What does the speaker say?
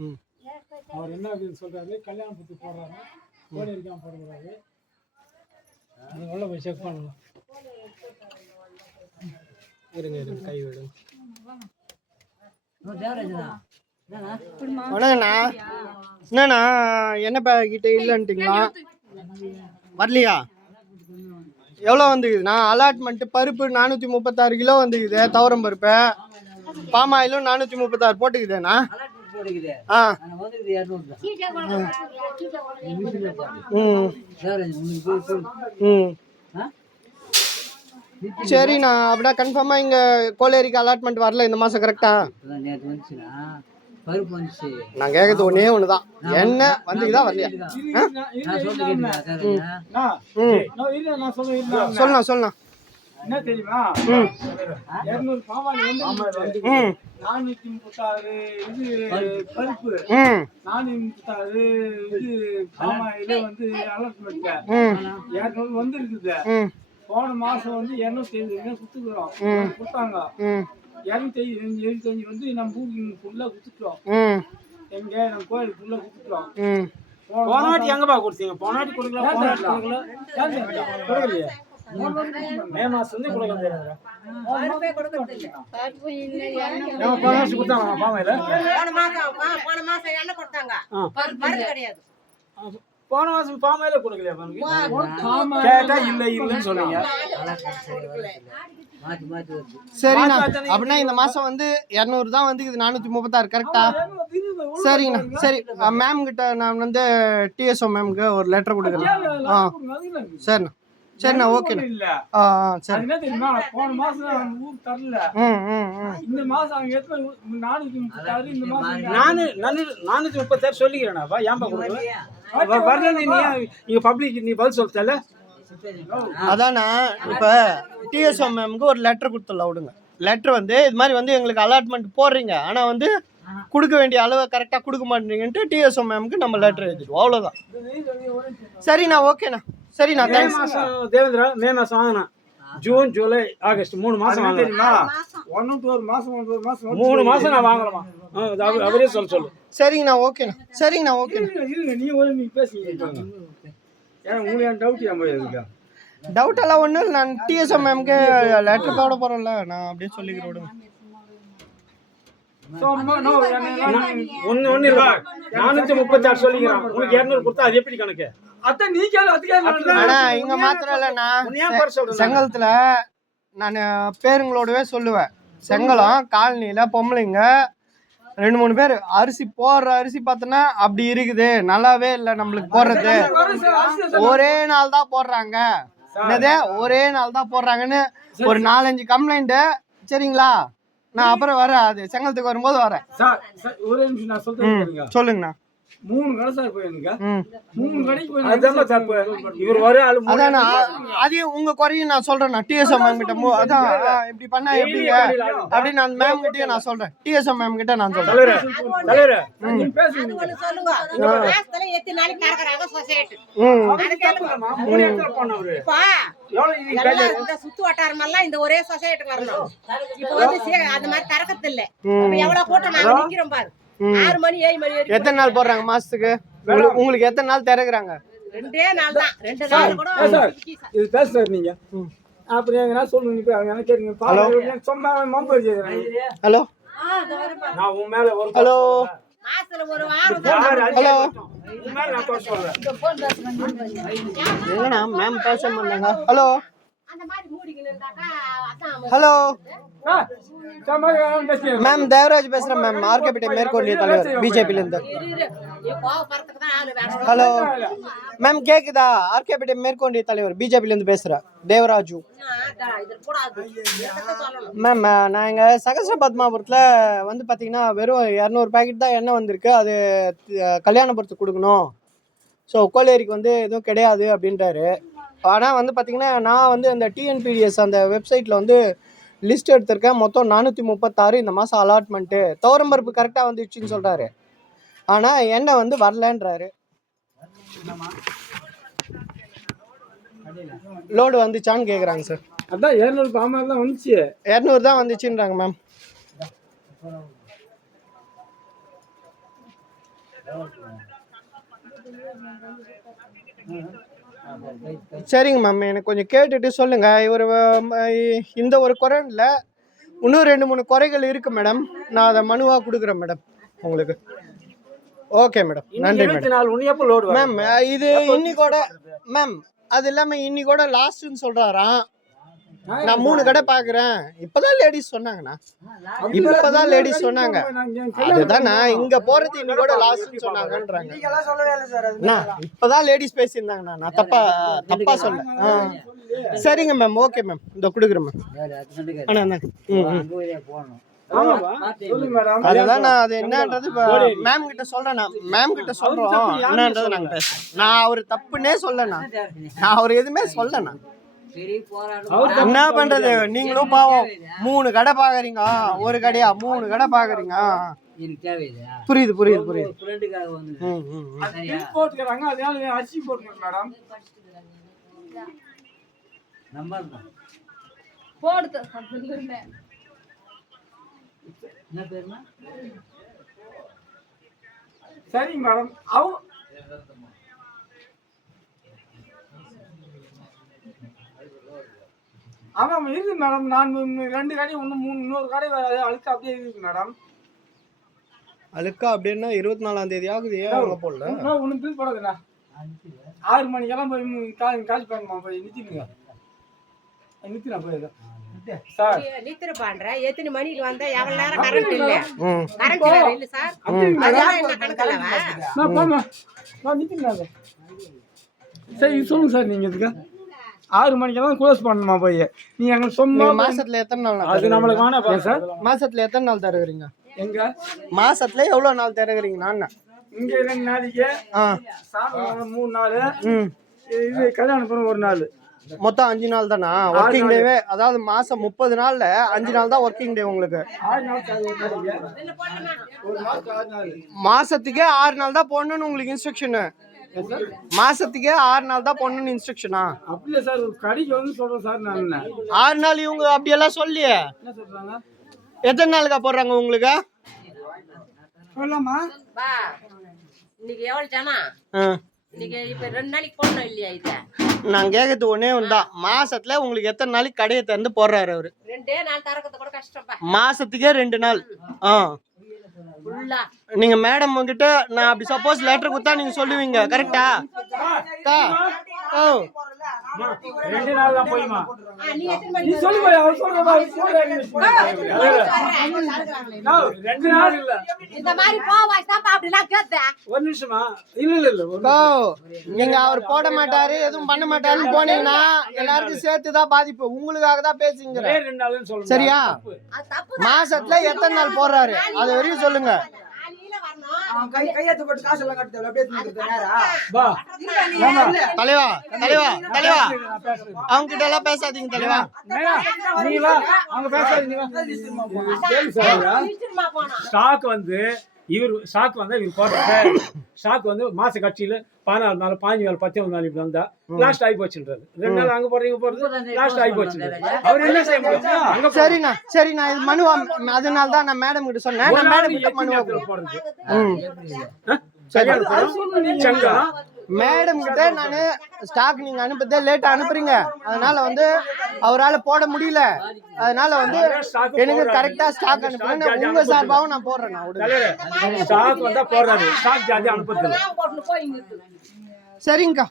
ம். அவர் என்ன அப்படின்னு சொல்றாரு கல்யாணம் பத்தி போடுறாரு. கோடி இருக்காம போடக்கூடாது அது உள்ள போய் செக் பண்ணணும் இருங்க இருங்க கை விடுங்க வணக்கண்ணா. என்னண்ணா என்னப்பா கிட்ட இல்லைன்ட்டிங்களா? வரலையா? எவ்வளோ வந்துக்குதுண்ணா அலாட்மெண்ட்டு பருப்பு நானூற்றி முப்பத்தாறு கிலோ வந்துக்குது துவரம் பருப்பு. பாம் ஆயிலும் நானூற்றி முப்பத்தாறு போட்டுக்குதுண்ணா. சரிண்ணா அப்படின்னா கன்ஃபார்மாக இங்கே கோலேரிக்கு அலாட்மெண்ட் வரல இந்த மாதம் வந்துச்சு. நான் கேட்கறது ஒன்றே ஒன்று தான் என்ன வந்துக்குதா வரலையா? சொல்லலாம் சொல்லலாம் என்ன தெரியுமா? இருநூறு பாவாடை வந்து நானூத்தி முப்பத்தாறு இது பருப்பு. நானூத்தி முப்பத்தாறு இது பாமாயில வந்து அலர்ட்மெண்ட் இரநூறு வந்து இருக்குது போன மாசம் வந்து இரநூத்தி ஐம்பது குத்துக்கிறோம். கொடுத்தாங்க. இரநூத்தி எழுபத்தஞ்சு வந்து நம்ம பூக்கிங் ஃபுல்லா குத்துட்டோம். எங்க நம்ம கோயில் ஃபுல்லா குத்துட்டோம். போன வாட்டி எங்கப்பா கொடுத்தீங்க போன வாட்டி கொடுக்கல போன வாட்டி கொடுக்கல? கொடுக்கலையே. மே மாசம் வந்து கொடுக்கல போன வருஷம் கொடுத்தாங்க பாமையில போன மாசம் போன மாசம் எண்ணெய் கொடுத்தாங்க. மருந்து கிடையாது. போன மாசம் பாமையில கொடுக்கலையா பாருங்க? கேட்டா இல்ல இல்லன்னு வருது. சரிண்ணா அப்படின்னா இந்த மாதம் வந்து இரநூறு தான் வந்துக்குது நானூற்றி முப்பத்தாறு கரெக்டா சரிங்கண்ணா. சரி மேம் கிட்ட நான் வந்து டிஎஸ்ஓ மேம்க்கு ஒரு லெட்டர் கொடுக்குறேன். ஆ. சரிண்ணா. சரிண்ணா ஓகேண்ணா இல்ல. ஆ ஆ சரி. அது என்ன தெரியுமா? போன மாசம் ஊருக்கு தரல. இந்த மாசம் அவங்க எத்தனை நானூத்தி முப்பத்தாறு இந்த மாசம் நானு நானூ- நானூத்தி முப்பத்தாறு சொல்லிக்கிறேனாப்பா ஏன்பா கொடுக்கல வரல நீ பப்ளிக் நீ பதில் சொல்லிட்டல அதாண்ணா இப்போ டிஎஸ்ஓ மேம்க்கு ஒரு லெட்டர் கொடுத்துடலாம் விடுங்க. லெட்டர் வந்து இது மாதிரி வந்து எங்களுக்கு அலாட்மெண்ட் போடுறீங்க. ஆனால் வந்து கொடுக்க வேண்டிய அளவை கரெக்டாக கொடுக்க மாட்டீங்கன்ட்டு டிஎஸ்ஓ மேம்க்கு நம்ம லெட்டர் எழுதிடுவோம். அவ்வளோதான் சரிண்ணா ஓகேண்ணா சரிண்ணா மே தேங்க்ஸ் மாசம் தேவேந்திரா மே மாசம் வாங்கினா. ஜூன் ஜூலை ஆகஸ்ட் மூணு மாசம் அது வாங்கலாம். தெரியுமா? ஒன்னு ஒரு மாசம் ஒரு மாசம் மூணு மாசம் நான் வாங்கலாமா? அவரே சொல்ல சொல்லு. சரிங்கண்ணா ஓகேண்ணா சரிங்கண்ணா ஓகேண்ணா நீ ஒரு நீ பேசுங்க. ஏன்னா உங்களுக்கு டவுட் ஏன் போய் இருக்கா? டவுட் எல்லாம் ஒன்றும் இல்லை நான் டிஎஸ்ஓ மேம்க்கு லெட்டர் போட போகிறோம்ல நான் அப்படியே சொல்லிக்கிறேன் ஒண்ணு ஒண்ணு இல்ல. நானூத்தி முப்பத்தாறு சொல்லிக்கிறான். உனக்கு இருநூறு கொடுத்தா அது எப்படி கணக்கு? அத்தை நீ கேளு அத்தை கேளு ஆனா இங்க மாத்திரம் இல்லைண்ணா உன்னை ஏன் குறை சொல்றேன். செங்கலத்துல நான் பேருங்களோடவே சொல்லுவேன். செங்கலம் காலனியில பொம்பளைங்க ரெண்டு மூணு பேர் அரிசி போடுற அரிசி பார்த்தோன்னா அப்படி இருக்குது. நல்லாவே இல்லை நம்மளுக்கு போடுறது. ஒரே நாள் தான் போடுறாங்க. என்னது? ஒரே நாள் தான் போடுறாங்கன்னு ஒரு நாலஞ்சு கம்ப்ளைண்ட் சரிங்களா? நான் அப்புறம் வரேன் அது செங்கலத்துக்கு வரும்போது வரேன். சார் ஒரே நிமிஷம் நான் சொல்றேன். சொல்லுங்கண்ணா. மூணு கடை சார் போயிருங்க. ம். மூணு கடைக்கு போய் அதுதான் தப்பு இவர் ஒரே ஆளு மூணு அதான் அதையும் உங்க குறையும் நான் சொல்றேன் நான் டிஎஸ்ஓ மேம் கிட்ட மு- அதான் இப்படி பண்ணா எப்படிங்க? அப்படின்னு நான் மேம் கிட்டயும் நான் சொல்றேன். டிஎஸ்ஓ மேம் கிட்ட நான் சொல்றேன். தலைவரே பேசுங்க. இந்த சுத்து வட்டாரம் எல்லாம் இந்த ஒரே சொசைட்டிக்கு வரணும். இப்போ வந்து அந்த மாதிரி கறக்கறது இல்ல இப்ப எவ்வளவு கூட்டம் நாங்க நிக்கிறோம் பாரு. ஆறு மணி ஏழு மணி எத்தனை நாள் போடுறாங்க மாசத்துக்கு? உங்களுக்கு எத்தனை நாள் திறக்குறாங்க? ரெண்டே நாள் தான். ரெண்டு நாள் கூட. இது பேச சார். நீங்க. அப்புறம் எங்கன்னா சொல்லுங்க அவங்க சொன்னா மம்பு வச்சுக்கிறேன் ஹலோ. நான் உன் மேல ஒரு ஹலோ. மாசத்துல ஒரு வாரம் ஹலோ. மேம் பேச மாட்டாங்க. ஹலோ ஹலோ பேசுகிறேன் மேம் தேவராஜ் பேசுறேன் மேம் ஆர்கேபிட்டை மேற்கொண்டிய தலைவர் வேற. ஹலோ மேம் கேக்குதா? ஆர்கேபிட்டை மேற்கொண்டிய தலைவர் பிஜேபில இருந்து பேசுறேன். தேவராஜு. மேம் நான் எங்கள் சகஸ்ர பத்மாபுரத்தில் வந்து பார்த்தீங்கன்னா வெறும் இரநூறு பாக்கெட் தான் எண்ணெய் வந்திருக்கு. அது கல்யாணபுரத்துக்கு கொடுக்கணும். ஸோ கோலேரிக்கு வந்து எதுவும் கிடையாது அப்படின்றாரு. ஆனால் வந்து பார்த்தீங்கன்னா நான் வந்து அந்த டிஎன்பிடிஎஸ் அந்த வெப்சைட்டில் வந்து லிஸ்ட் எடுத்திருக்கேன். மொத்தம் நானூற்றி முப்பத்தாறு இந்த மாதம் அலாட்மெண்ட்டு துவரம்பருப்பு கரெக்டாக வந்துடுச்சுன்னு சொல்கிறாரு ஆனால் எண்ணெய் வந்து வரலன்றாரு. லோடு வந்துச்சான்னு கேட்குறாங்க சார் அதான் இரநூறு பாமாரி தான் வந்துச்சு. இரநூறு தான் வந்துச்சுன்றாங்க மேம் சரிங்க மேம் எனக்கு கொஞ்சம் கேட்டுட்டு சொல்லுங்க. இவர் இந்த ஒரு இல்லை இன்னும் ரெண்டு மூணு குறைகள் இருக்கு மேடம். நான் அதை மனுவாக கொடுக்குறேன் மேடம் உங்களுக்கு. Okay madam. நன்றி மேடம். மேம் இது இன்னிக்கோட மேம் அது இல்லாமல் இன்னிக்கோட லாஸ்ட்னு சொல்கிறாராம் நான் மூணு கடை பார்க்குறேன் இப்போதான் லேடிஸ் சொன்னாங்கண்ணா. இப்போதான் லேடிஸ் சொன்னாங்க. அதுதான் நான் இங்க போறது இன்னையோட லாஸ்ட்னு சொன்னாங்கன்றாங்க. அண்ணா, இப்பதான் லேடிஸ் பேசியிருந்தாங்கண்ணா. நான் தப்பா தப்பா சொல்ல ஆ. சரிங்க மேம் ஓகே மேம் இந்த கொடுக்குறேன் மேம். அண்ணா அதுதான் நான் அது என்னன்றது இப்போ மேம் கிட்ட சொல்றேன் நான் மேம் கிட்ட சொல்றோம். என்னன்றது நாங்க பேசுறோம். நான் அவர் தப்புன்னே சொல்லண்ணா. நான் அவர் எதுவுமே சொல்லண்ணா. என்ன பண்றது? நீங்களும் பாவம். மூணு கடை பாக்குறீங்க. ஒரு கடையா? மூணு கடை பாக்குறீங்க. புரியுது புரியுது புரியுது. போட்டுக்கிறாங்க. அதனால அரிசி போட்டுக்கிறேன் மேடம் நம்பர் தான் போடுது என்ன சரிங்க மேடம் அவ ஆமாம் இருக்கு மேடம் நான் இன்னும் ரெண்டு கடை ஒன்று மூணு இன்னொரு கடை வேற அழுக்கு அப்படியே இருக்கு மேடம் அழுக்கா அப்படின்னா இருபத்தி நாலாம் தேதி ஆகுது. ஏன் அங்க போடல? ஒன்றும் பில் போடாதுண்ணா ஆறு மணிக்கெல்லாம் போய் ம், கால் காலி பண்ணுமா போய் நிறுத்திடுங்க. நிறுத்தினா போய் சார். நித்திர பண்ற எத்தனை மணிக்கு வந்தா எவ்வளவு நேரம் கரண்ட் இல்ல கரண்ட் வேற இல்ல சார் அதெல்லாம் என்ன கணக்கல்லவா நான் போமா. நான் நிறுத்தினாங்க சரி இது சொல்லுங்க சார் நீங்கள் இதுக்கு. ஆறு மணிக்கெல்லாம் க்ளோஸ் பண்ணணுமா போய்? நீங்கள் எங்களுக்கு நீங்க மாசத்துல எத்தனை நாள் அது நம்மளுக்கு வேணாம் சார்? மாசத்துல எத்தனை நாள் தருகிறீங்க எங்க? மாசத்துல எவ்வளவு நாள் தருகிறீங்க நான் இங்க ரெண்டு நாளைக்கு மூணு நாள் இது கல்யாணம் ஒரு நாள். மொத்தம் அஞ்சு நாள் தானா? ஒர்க்கிங் டேவே அதாவது மாசம் முப்பது நாள்ல அஞ்சு நாள் தான் ஒர்க்கிங் டே உங்களுக்கு. மாசத்துக்கே ஆறு நாள். தான் போடணும்னு உங்களுக்கு இன்ஸ்ட்ரக்ஷனு மாசத்துக்கே ஆறு நாள் தான் போடணும்னு இன்ஸ்ட்ரக்ஷனா அப்படியே சார் ஒரு கடைக்கு வந்து சொல்றேன் சார் நான். ஆறு நாள் இவங்க அப்படியெல்லாம் சொல்லியே என்ன சொல்றாங்க? எத்தனை நாளுக்கா போடுறாங்க உங்களுக்கு? சொல்லலாமா பா இன்னைக்கு எவ்வளவு ஜனம்? ஆ. இன்னைக்கு இப்ப ரெண்டு நாளைக்கு போடணும் இல்லையா இத? நான் கேட்கறது ஒன்னே ஒன்று தான் மாசத்துல உங்களுக்கு எத்தனை நாளைக்கு கடையை திறந்து போடுறாரு அவரு? ரெண்டே நாள் கூட மாசத்துக்கே ரெண்டு நாள். ஆ. நீங்க மேடம் கிட்ட நான் அப்படி சப்போஸ் லெட்டர் கொடுத்தா நீங்க சொல்லுவீங்க கரெக்டா ஓ ரெண்டு நாள் தான் போயுமா. நீ எத்தனை நீ மணிக்கு சொல்லு போய் அவர் சொல்ற மாதிரி ரெண்டு நாள் இல்ல. இந்த மாதிரி போவாய்தாப்பா அப்படிலாம் கேட்ட ஒரு நிமிஷமா இல்ல இல்ல இல்ல நீங்க அவர் போட மாட்டாரு எதுவும் பண்ண மாட்டாருன்னு போனீங்கன்னா எல்லாருக்கும் சேர்த்து தான் பாதிப்பு. உங்களுக்காக தான் சொல்லுங்க. சரியா? அது தப்பு மாசத்துல எத்தனை நாள் போடுறாரு? அது வரையும் சொல்லுங்க. தலைவா தலைவா தலைவா. அவங்க கிட்ட எல்லாம் பேசாதீங்க தலைவா. நேரா, நீ வா. அவங்க பேசாதீங்க ஸ்டாக் வந்து இவர் ஸ்டாக் வந்து இவர் போடுறாரு ஸ்டாக் வந்து மாச கட்சியில பதினாலு நாள் பாஞ்சு நாள் பத்து நாள் இப்படி வந்தா லாஸ்ட் ஆகி போச்சுன்றாரு ரெண்டு நாள் அங்க போறீங்க போறது லாஸ்ட் ஆகி போச்சுன்றாரு அவர் என்ன செய்ய முடியும்? அங்க சரிண்ணா சரிண்ணா இது மனுவா அதனால தான் நான் மேடம் கிட்ட சொன்னேன். நான் மேடம் கிட்ட மனுவா சங்கா மேடம் கிட்ட நான் ஸ்டாக் நீங்க அனுப்புறதே லேட்டா அனுப்புறீங்க. அதனால வந்து அவரால போட முடியல. அதனால வந்து எனக்கு கரெக்டா ஸ்டாக் அனுப்புறேன் உங்க சார்பாகவும் நான் போடுறேன் நான் ஸ்டாக் வந்தா போடுறாரு. ஸ்டாக் ஜாதி அனுப்புறது போட்டு போய் இங்க சரிங்கக்கா.